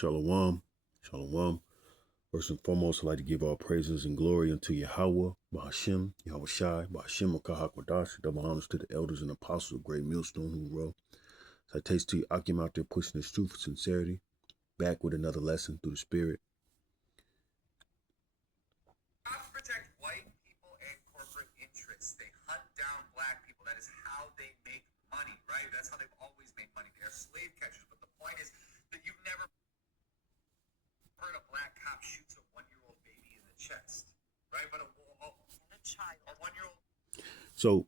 Shalom. Shalom. First and foremost, I'd like to give all praises and glory unto Yahweh, Bahashem, Yahweh Shai, Bahashem, Kahakwadash, double honors to the elders and apostles of Great Millstone who row. So I taste to you, Akim out there pushing this truth with sincerity, back with another lesson through the Spirit. Cops protect white people and corporate interests. They hunt down black people. That is how they make money, right? That's how they've always made money. They're slave catchers. But the point is that you've never heard a black cop shoots a 1-year-old baby in the chest, right? But a child, a 1-year-old. So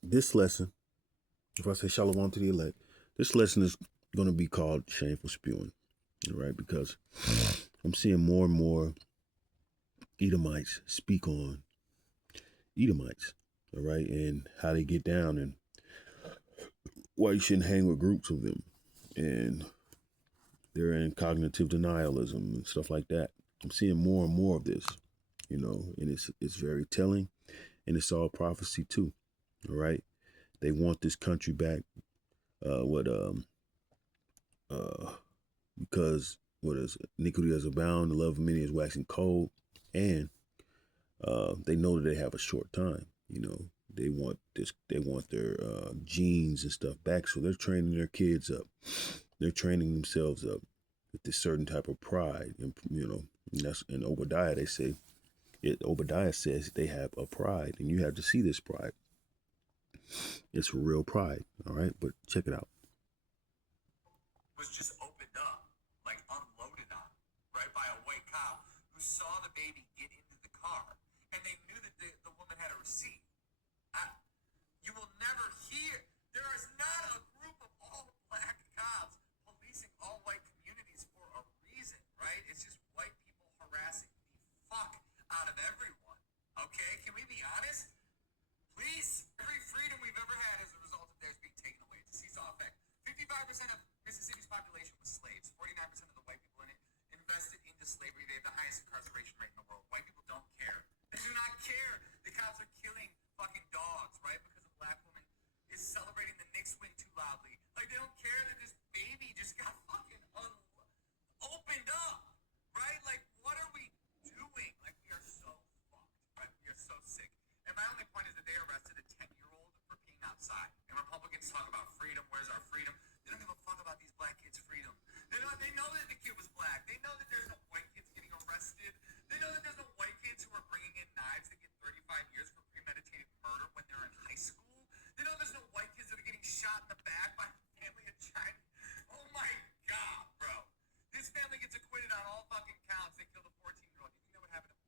this lesson, if I say shalom to the elect, this lesson is going to be called Shameful Spewing, right? Because I'm seeing more and more Edomites speak on Edomites, all right, and how they get down and why you shouldn't hang with groups of them, and they're in cognitive denialism and stuff like that. I'm seeing more and more of this, and it's very telling, and it's all prophecy too, all right. They want this country back, because what is it? Iniquity has abound, the love of many is waxing cold, and they know that they have a short time. They want their genes and stuff back, so they're training their kids up. They're training themselves up with this certain type of pride, and that's in Obadiah. Obadiah says they have a pride, and you have to see this pride. It's real pride, all right. But check it out. Was just opened up, like unloaded on, right, by a white cop who saw the baby get into the car, and they knew that the woman had a receipt. You will never hear. There is not a group of all black cops policing all white communities for a reason, right? It's just white people harassing the fuck out of everyone. Okay, can we be honest? Please, every freedom we've ever had as a result of theirs being taken away. It's a seesaw effect. 55% of Mississippi's population was slaves. 49% of the white people in it invested into slavery. They have the highest incarceration rate in the world. White people don't care. They do not care. The cops are killing fucking dogs, right? Because a black woman is celebrating the Knicks win too loudly. Like, they don't care that this baby just got fucking opened up, right? Like, what are we doing? Like, we are so fucked, right? We are so sick. And my only point is that they arrested a 10-year-old for peeing outside. And Republicans talk about freedom. Where's our freedom? They don't give a fuck about these black kids' freedom. They know that the kid was black. They know that there's no white kids getting arrested. They know that there's no white kids who are bringing in knives that get 35 years for premeditated murder when they're in high school. They know there's no white kids that are getting shot in the back by a family in China. Oh my God, bro. This family gets acquitted on all fucking counts. They killed a 14-year-old. You think that would happen to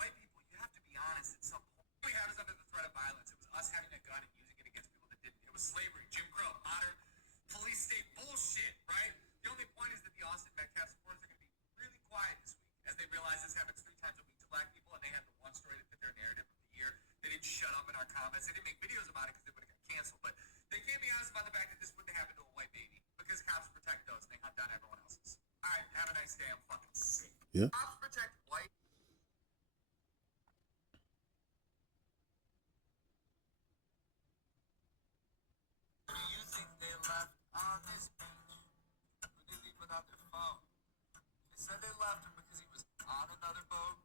white people? You have to be honest at some point. We had us under the threat of violence. It was us having a gun and using it against people that didn't. It was slavery, Jim Crow, modern police state bullshit, right? The only point is that the Austin Metcalf supporters are going to be really quiet this week as they realize this happens 3 times a week to black people, and they had the one story that fit their narrative of the year. They didn't shut up in our comments. They didn't make videos about it because they would have got canceled, but they can't be honest about the fact that this wouldn't happen to a white baby because cops protect those and they hunt down everyone else's. All right, have a nice day. I'm fucking sick. Yeah. Cops protect white. Do you think they left on this beach? Or did they leave without their phone? They said they left him because he was on another boat,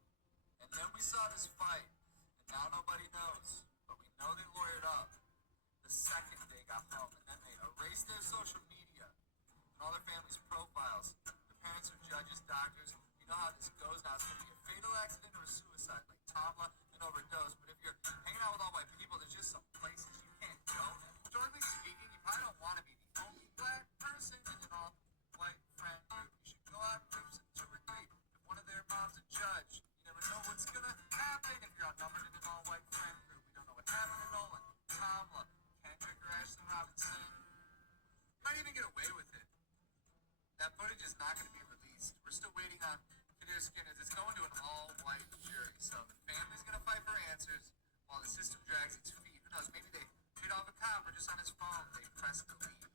and then we saw this fight, and now nobody knows. But we know they lawyered up the second they got home, and then they erased their social media and all their families' profiles. Their parents are judges, doctors. You know how this goes now. It's going to be a fatal accident or a suicide, like Tomla and overdose. But if you're hanging out with all white people, there's just some places you can't go. Historically speaking, you probably don't want to be the only black person in an all-white friend group. You should go out groups and to retreat. If one of their mom's a judge, you never know what's going to happen if you're outnumbered in an all-white friend group. We don't know what happened to Nolan, Tomla, Kendrick, or Ashley Robinson. You might even get away with it. That footage is not going to be released. We're still waiting on Kadir Skinner. It's going to an all-white jury, so the family's going to fight for answers while the system drags its feet. Who knows? Maybe they paid off a cop or just on his phone they press delete. If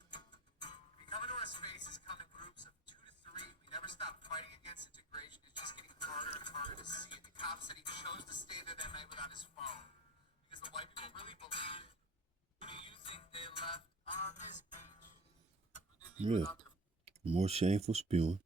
you come into our spaces, come in groups of 2 to 3. We never stop fighting against integration. It's just getting harder and harder to see it. The cop said he chose to stay there that night without his phone because the white people really believe it. Do you think they left on this beach? Or did they leave without their More shameful spewing.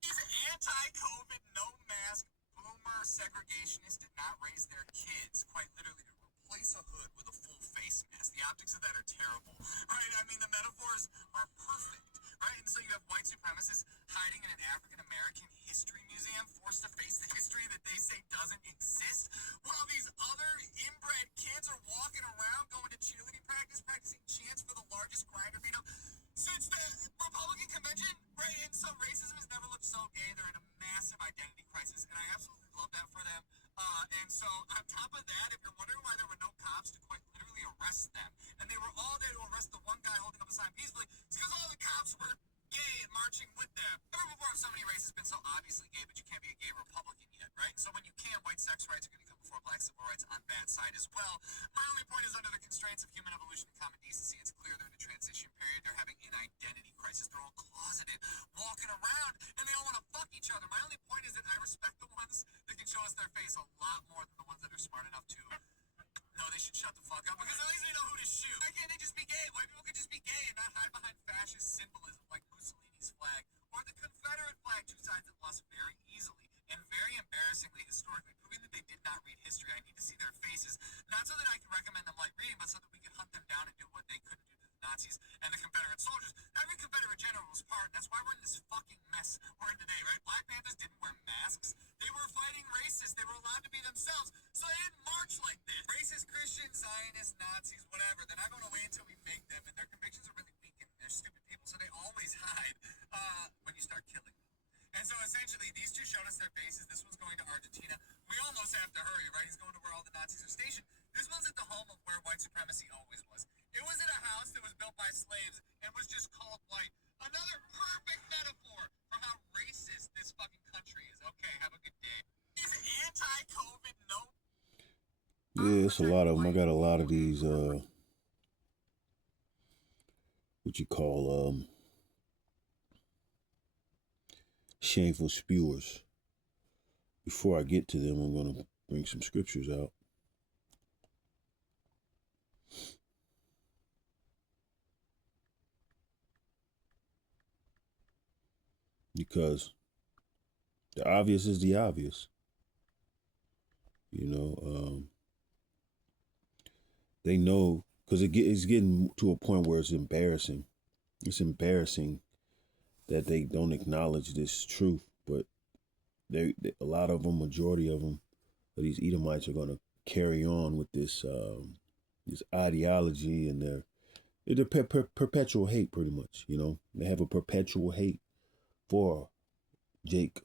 These anti-COVID, no mask, boomer segregationists did not raise their kids, quite literally, to replace a hood with a full face mask. The optics of that are terrible, right? I mean, the metaphors are perfect, right? And so you have white supremacists hiding in an African American history museum, forced to face the history that they say doesn't exist, while these other inbred kids are walking around going to cheerleading practice, practicing chants for the largest grinder beat up since the Republican convention, right? And so racism has never looked so gay. They're in a massive identity crisis, and I absolutely love that for them. And so on top of that, if you're wondering why there were no cops to quite literally arrest them, and they were all there to arrest the one guy holding up a sign peacefully, it's because all the cops were gay and marching with them. Never before have so many races been so obviously gay, but you can't be a gay Republican yet, right? So when you can, white sex rights are going to come before black civil rights on that side as well. My only point is under the constraints of human evolution and common decency, it's clear they're in a transition period. They're having an identity crisis. They're all closeted, walking around, and they all want to fuck each other. My only point is that I respect the ones that can show us their face a lot more than the ones that are smart enough to know they should shut the fuck up, because at least they know who to shoot. Why can't they just be gay? White people could just be gay and not hide behind fascist symbolism like Mussolini's flag or the Confederate flag, two sides that lost very easily and very embarrassingly historically, proving that they did not read history. I need to see their faces, not so that I can recommend them light reading, but so that we can hunt them down and do what they couldn't do to the Nazis and the Confederate soldiers. Every Confederate general was part, and that's why we're in this fucking mess we're in today, right? Black Panthers didn't wear masks. They were fighting racists. They were allowed to be themselves. So they didn't march like this. Racist, Christians, Zionists, Nazis, whatever. They're not going away until we make them, and their convictions are really weak, and they're stupid people, so they always hide when you start killing them. And so essentially, these two showed us their faces. This one's going to Argentina. We almost have to hurry, right? He's going to where all the Nazis are stationed. This one's at the home of where white supremacy always was. It was in a house that was built by slaves and was just called white. Another perfect metaphor for how racist this fucking country is. Okay, have a good day. These anti-COVID, no. Yeah, it's a lot of them. I got a lot of these, what you call, shameful spewers. Before I get to them, I'm going to bring some scriptures out. Because the obvious is the obvious. You know, they know, because it's getting to a point where it's embarrassing. It's embarrassing that they don't acknowledge this truth, but a lot of them, majority of them, these Edomites are going to carry on with this this ideology, and they're perpetual hate, pretty much. You know, they have a perpetual hate for Jake,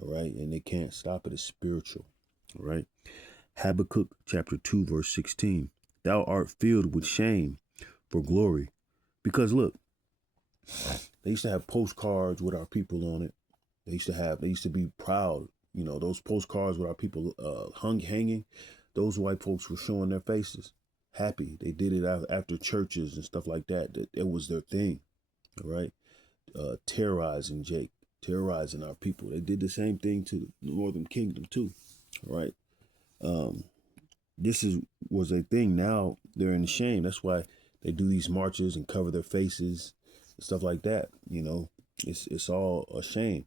all right, and they can't stop it. It's spiritual, all right. Habakkuk chapter 2 verse 16. Thou art filled with shame for glory, because look, they used to have postcards with our people on it. They used to be proud. You know, those postcards with our people hanging. Those white folks were showing their faces, happy. They did it after churches and stuff like that. It was their thing, all right. Terrorizing Jake, terrorizing our people. They did the same thing to the Northern Kingdom too, all right. This was a thing. Now they're in shame. That's why they do these marches and cover their faces and stuff like that. You know, it's all a shame.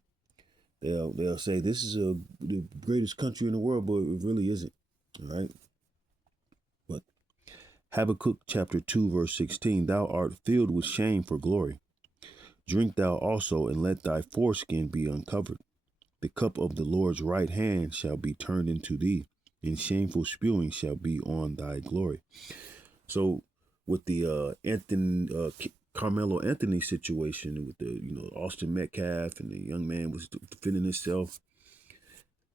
They'll say this is the greatest country in the world, but it really isn't. All right. But Habakkuk chapter 2 verse 16, thou art filled with shame for glory. Drink thou also, and let thy foreskin be uncovered. The cup of the Lord's right hand shall be turned into thee, and shameful spewing shall be on thy glory. So with the Carmelo Anthony situation, with the Austin Metcalf, and the young man was defending himself,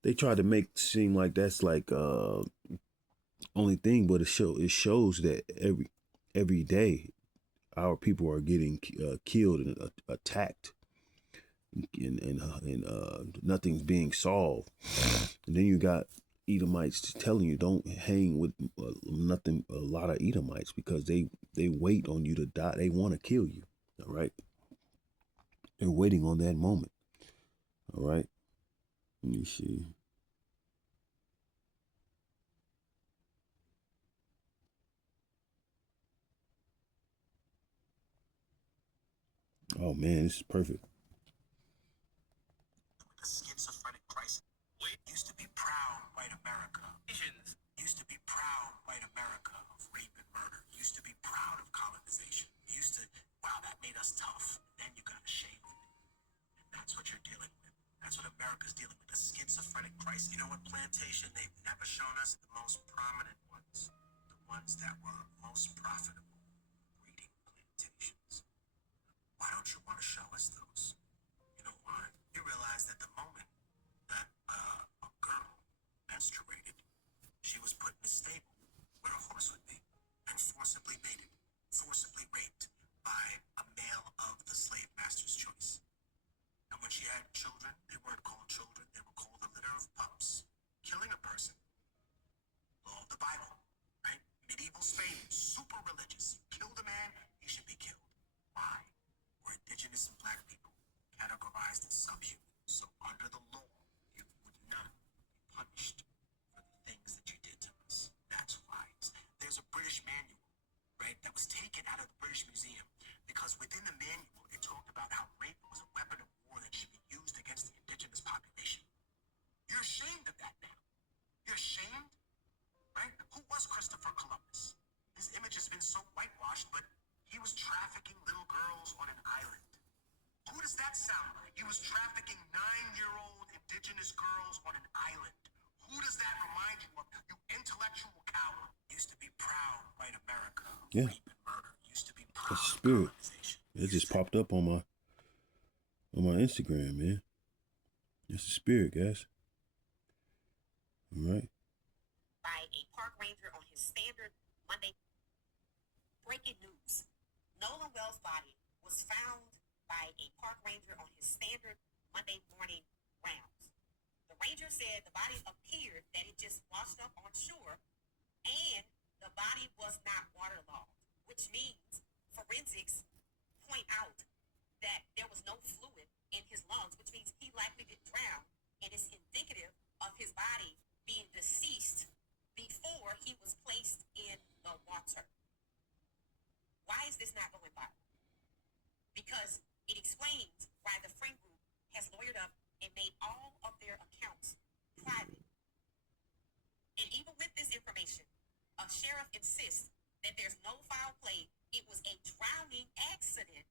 they tried to make it seem like that's like only thing, but it shows that every day our people are getting killed and attacked, and nothing's being solved. And then you got Edomites telling you don't hang with nothing. A lot of Edomites, because they wait on you to die. They want to kill you. All right. They're waiting on that moment. All right. Let me see. Oh man, this is perfect. The schizophrenic crisis. Used to be proud white America. Asians used to be proud white America of rape and murder. Used to be proud of colonization. Used to, wow, that made us tough. Then you got ashamed of it. And that's what you're dealing with. That's what America's dealing with, a schizophrenic crisis. You know what plantation they've never shown us? The most prominent ones. The ones that were most profitable. Breeding plantations. Why don't you want to show us those? You know why? You realize that the moment that a girl menstruated, she was put in a stable where a horse would be and forcibly mated, forcibly raped by a male of the slave master's choice. And when she had children, they weren't called children, they were called a litter of pups. Killing a person, law of the Bible, right? Medieval Spain, super religious. You killed a man, he should be killed. Why? We're indigenous and black people, categorized as subhuman. So under the law, you would not be punished for the things that you did to us. That's why. There's a British manual, right, that was taken out of the British Museum because within the manual, it talked about how rape was a weapon of war that should be used against the indigenous population. You're ashamed of that now. You're ashamed, right? Who was Christopher Columbus? His image has been so whitewashed, but he was trafficking little girls on an island. Who does that sound like? He was trafficking 9-year-old indigenous girls on an island. Who does that remind you of? You intellectual coward. Used to be proud white America. Yeah. Rape and murder. Used to be proud That's the spirit. colonization. It just popped up on my Instagram, man. It's the spirit, guys. All right. By a park ranger on his standard Monday. Breaking news. Nolan Wells' body was found by a park ranger on his standard Monday morning rounds. The ranger said the body appeared that it just washed up on shore and the body was not waterlogged, which means forensics point out that there was no fluid in his lungs, which means he likely didn't drown, and it's indicative of his body being deceased before he was placed in the water. Why is this not going viral? Because it explains why the friend group has lawyered up and made all of their accounts private. And even with this information, a sheriff insists that there's no foul play. It was a drowning accident.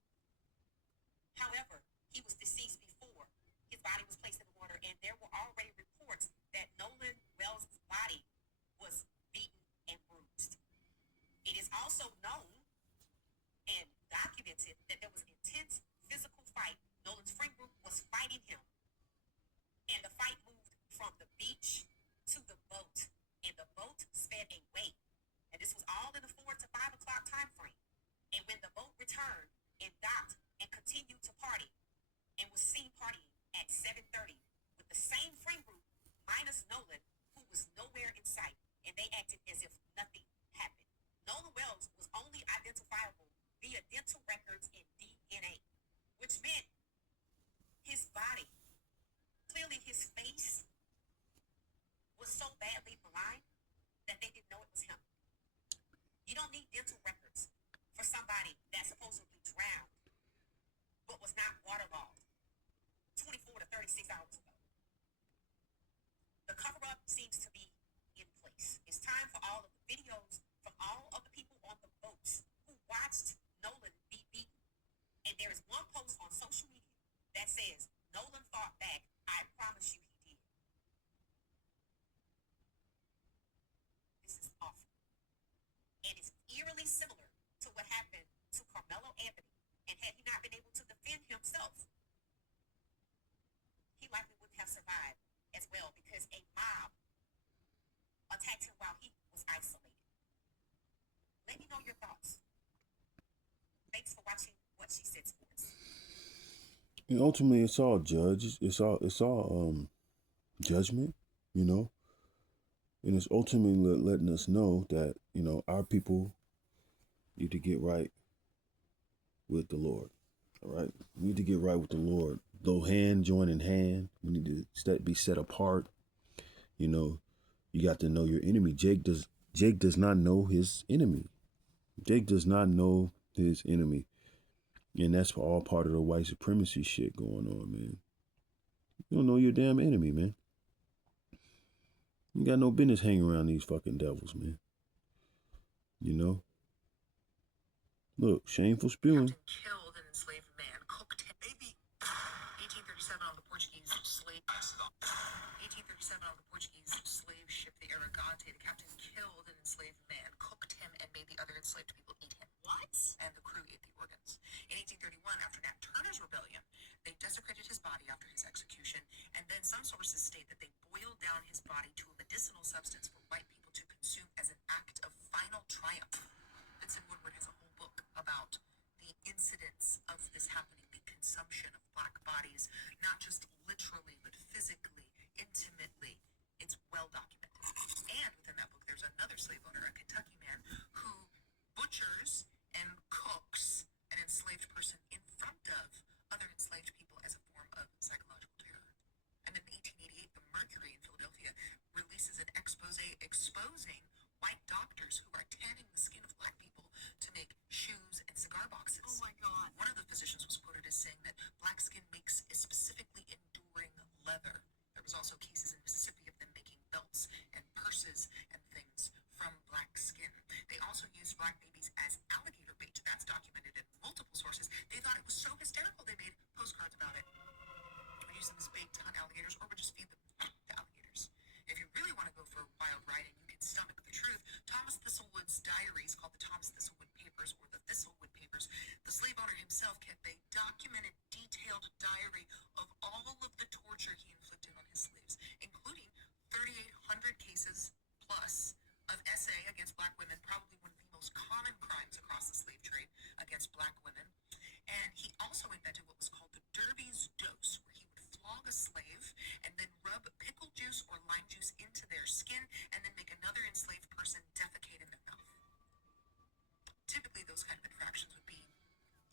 However, he was deceased before his body was placed in the water, and there were already reports that Nolan Wells' body was beaten and bruised. It is also known and documented that there was intense physical fight. Nolan's friend group was fighting him, and the fight moved from the beach to the boat, and the boat sped away. And this was all in the 4 to 5 o'clock time frame. And when the boat returned and docked and continued to party, and was seen partying at 7:30 with the same friend group minus Nolan, who was nowhere in sight, and they acted as if nothing happened. Nolan Wells was only identifiable via dental records and DNA, which meant his body, clearly his face, was so badly maligned that they didn't know it was him. You don't need dental records for somebody that supposedly drowned but was not waterlogged 24 to 36 hours ago. The cover-up seems to be in place. It's time for all of the videos from all of the people on the boats who watched Nolan be beaten. And there is one post on social media that says, Nolan fought back. I promise you he did. This is awful. And it's eerily similar to what happened to Carmelo Anthony. And had he not been able to defend himself, he likely wouldn't have survived as well, because a mob attacked him while he was isolated. Let me know your thoughts. Thanks for watching What She Said Sports. And ultimately, it's all judges. It's all judgment, you know. And it's ultimately letting us know that, you know, our people need to get right with the Lord. All right, we need to get right with the Lord go hand join in hand. We need to be set apart. You know, you got to know your enemy. Jake does not know his enemy. Jake does not know his enemy. And that's for all part of the white supremacy shit going on, man. You don't know your damn enemy, man. You got no business hanging around these fucking devils, man. You know? Look, shameful spewing. Killed an enslaved man, cooked him. Maybe 1837 on the Portuguese slave. 1837 on the Portuguese slave ship, the Aragante. The captain killed an enslaved man, cooked him, and made the other enslaved people eat him. What? And the crew ate the organs. In 1831, after Nat Turner's rebellion, they desecrated his body after his execution, and then some sources state that they boiled down his body to a medicinal substance for white people to consume as an act of final triumph. Vincent Woodward has a whole book about the incidents of this happening, the consumption of black bodies, not just literally, but physically, intimately. It's well documented. And within that book, there's another slave owner, a Kentucky man, who butchers and cooks an enslaved person in front of other enslaved people as a form of psychological terror. And then in 1888, the Mercury in Philadelphia releases an expose exposing white doctors who are tanning the skin of black people to make shoes and cigar boxes. Oh my God. One of the physicians was quoted as saying that black skin makes a specifically enduring leather. There was also cases in Mississippi of them making belts and purses and things from black skin. They also used black babies as alligator bait. That's documented in multiple sources. They thought it was so hysterical they made postcards about it. Would use them as bait to hunt alligators, or would just feed them to alligators. If you really want to go for wild riding, you can stomach the truth. Thomas Thistlewood's diaries, called the Thomas Thistlewood Papers or the Thistlewood Papers, the slave owner himself kept a documented, detailed diary of all of the torture he inflicted on his slaves, including 3,800 cases plus of SA against black women, probably one of the most common crimes across the slave trade against black women. And he also invented what was called the Derby's dose, where he would flog a slave and then rub pickle juice or lime juice into their skin and then make another enslaved person defecate in their mouth. Typically, those kind of infractions would be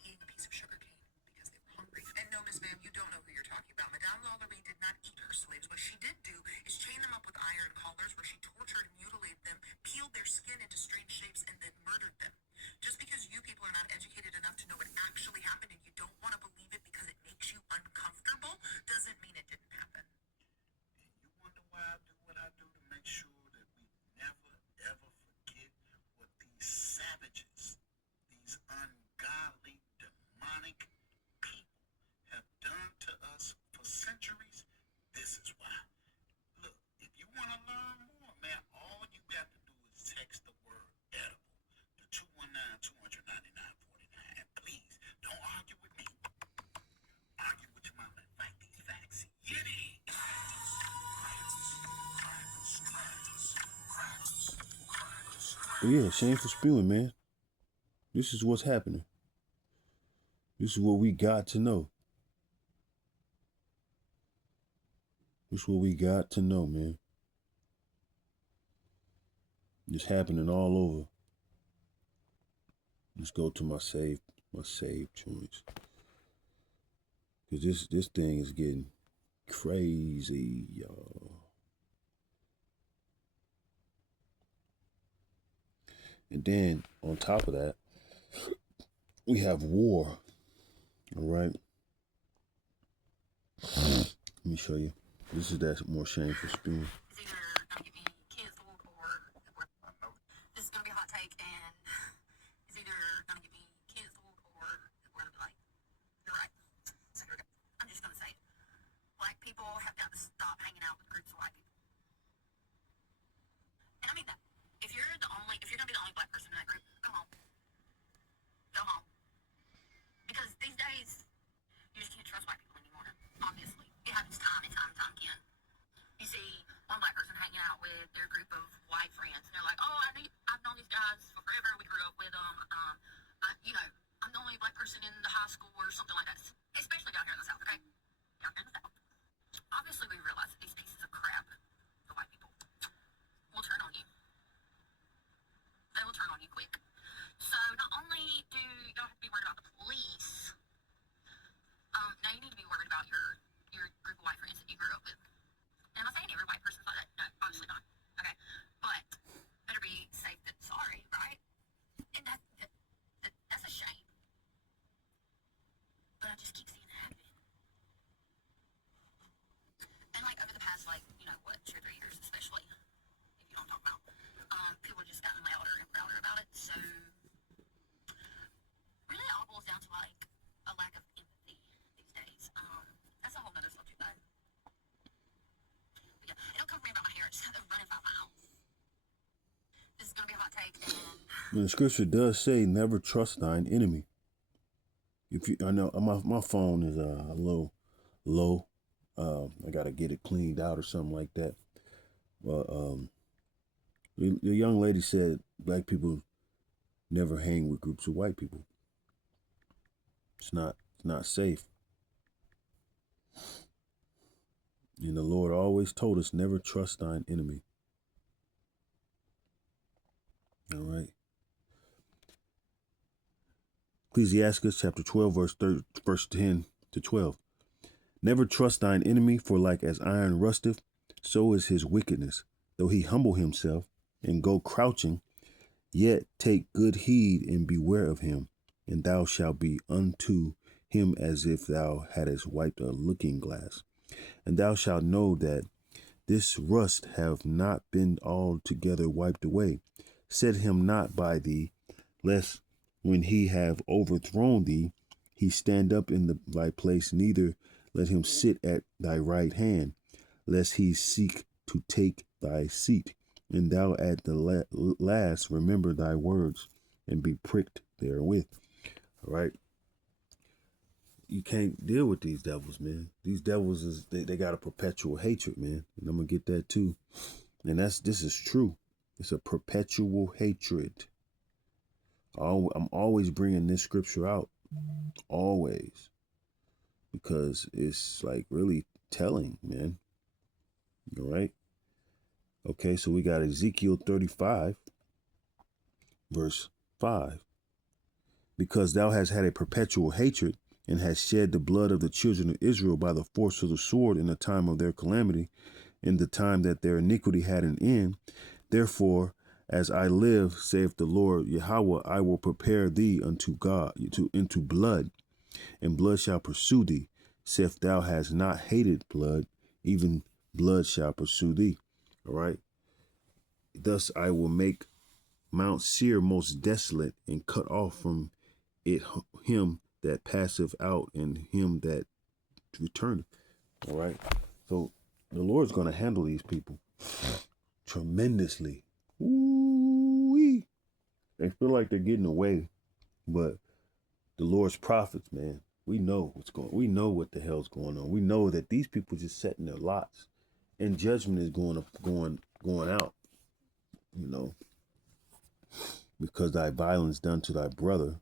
eating a piece of sugar cane because they were hungry. And no, Miss Ma'am, you don't know who you're talking about. Madame Lalaurie did not eat her slaves. What she did do is chain them up with iron collars, where she tortured and mutilated them, peeled their skin into strange shapes, and then murdered them. Just because you people are not educated enough to know what actually happened and you don't want to believe it because it makes you uncomfortable doesn't mean it didn't happen. And you wonder why I do what I do to make sure that we never, ever forget what these savages, these ungodly, demonic people have done to us for centuries. This is why. Look, if you want to learn more, man, all you got to do is text the word edible to 219-299-49. And please, don't argue with me. Argue with your mama and fight these facts. Yiddy! But yeah, shameful spewing, man. This is what's happening. This is what we got to know. This is what we got to know, man. It's happening all over. Let's go to my save joints. Cause this thing is getting crazy, y'all. And then on top of that, we have war. All right. Let me show you. This is that more shameful spewing. It's either going to get me canceled or this is going to be a hot take, and it's either going to get me canceled or we're going to be like, you're right. So here we go. I'm just going to say it. Black people have got to stop hanging out with groups of white people. And I mean that. If you're going to be the only black person in that group, go home. Go home. Because these days, you just can't trust white people anymore. Obviously. It happens time and time again. You see one black person hanging out with their group of white friends, and they're like, oh, I've known these guys for forever. We grew up with them. I'm the only black person in the high school or something like that. Especially down here in the South, okay? Down here in the South. Obviously, we realize that these pieces of crap, the white people, will turn on you. They will turn on you quick. So not only do y'all have to be worried about the police, now you need to be worried about your group of white friends that you grew up with. And am I saying every white person's like that? No, obviously not. Okay, but better be safe than sorry, right? And that's a shame. But I just keep seeing it happen. And like over the past, like, you know what, 2 or 3 years, especially, if you don't talk about, people have just gotten louder and prouder about it. So really, it all boils down to like a lack of empathy these days. That's a whole nother subject though. But yeah, it don't come from me about my hair. I just had to run in 5 miles. This is gonna be a hot take. And the scripture does say, "Never trust thine enemy." If you, I know my phone is a little low. I gotta get it cleaned out or something like that. But the young lady said black people never hang with groups of white people. It's not safe. And the Lord always told us, never trust thine enemy. All right. Ecclesiastes chapter 12, verse 10 to 12. Never trust thine enemy, for like as iron rusteth, so is his wickedness. Though he humble himself and go crouching, yet take good heed and beware of him, and thou shalt be unto him as if thou hadst wiped a looking glass. And thou shalt know that this rust have not been altogether wiped away. Set him not by thee, lest when he have overthrown thee, he stand up in thy place, neither let him sit at thy right hand, lest he seek to take thy seat. And thou at the last remember thy words, and be pricked therewith. All right. You can't deal with these devils, man. These devils they got a perpetual hatred, man. And I'm gonna get that too. And this is true. It's a perpetual hatred. I'm always bringing this scripture out, always, because it's like really telling, man. All right. Okay, so we got Ezekiel 35, verse 5. Because thou hast had a perpetual hatred, and hast shed the blood of the children of Israel by the force of the sword in the time of their calamity, in the time that their iniquity had an end. Therefore, as I live, saith the Lord Yahweh, I will prepare thee unto God, into blood, and blood shall pursue thee. Saith thou hast not hated blood, even blood shall pursue thee. All right. Thus I will make Mount Seir most desolate, and cut off from it him that passeth out, and him that returneth. All right. So the Lord's going to handle these people tremendously. Ooh-wee. They feel like they're getting away, but the Lord's prophets, man, we know what the hell's going on. We know that these people just setting their lots, and judgment is going out, you know, because thy violence done to thy brother.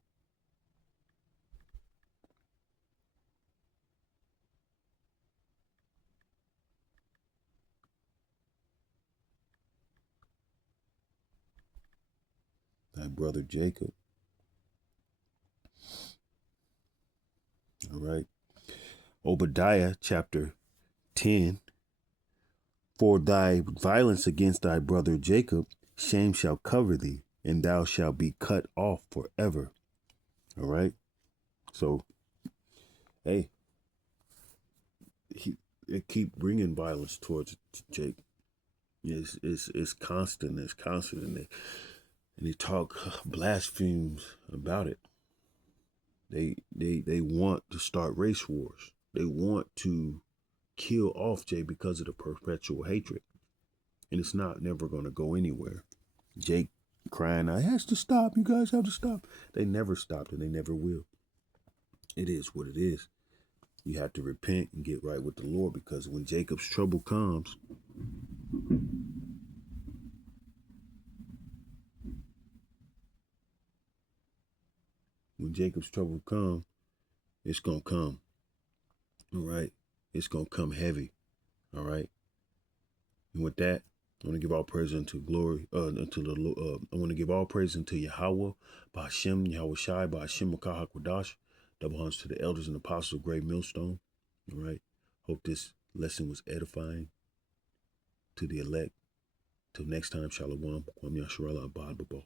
Thy brother Jacob. All right. Obadiah chapter 10. For thy violence against thy brother Jacob, shame shall cover thee, and thou shalt be cut off forever. All right. So, hey, they keep bringing violence towards Jake. It's constant. It's constant, and they talk blasphemes about it. They want to start race wars. They want to kill off Jay because of the perpetual hatred, and it's never going to go anywhere. Jake crying, "I has to stop. You guys have to stop." They never stopped, and they never will. It is what it is. You have to repent and get right with the Lord, because when Jacob's trouble comes, it's going to come. All right. It's going to come heavy. All right. And with that, I want to give all praise unto glory, I want to give all praise unto Yahweh, Ba'ashem, Yahweh Shai, Ba'ashem Makah HaKwadash, double honors to the elders and apostles of Great Millstone. All right. Hope this lesson was edifying to the elect. Till next time, Shalom. Kwam Yasharala Abad Babo.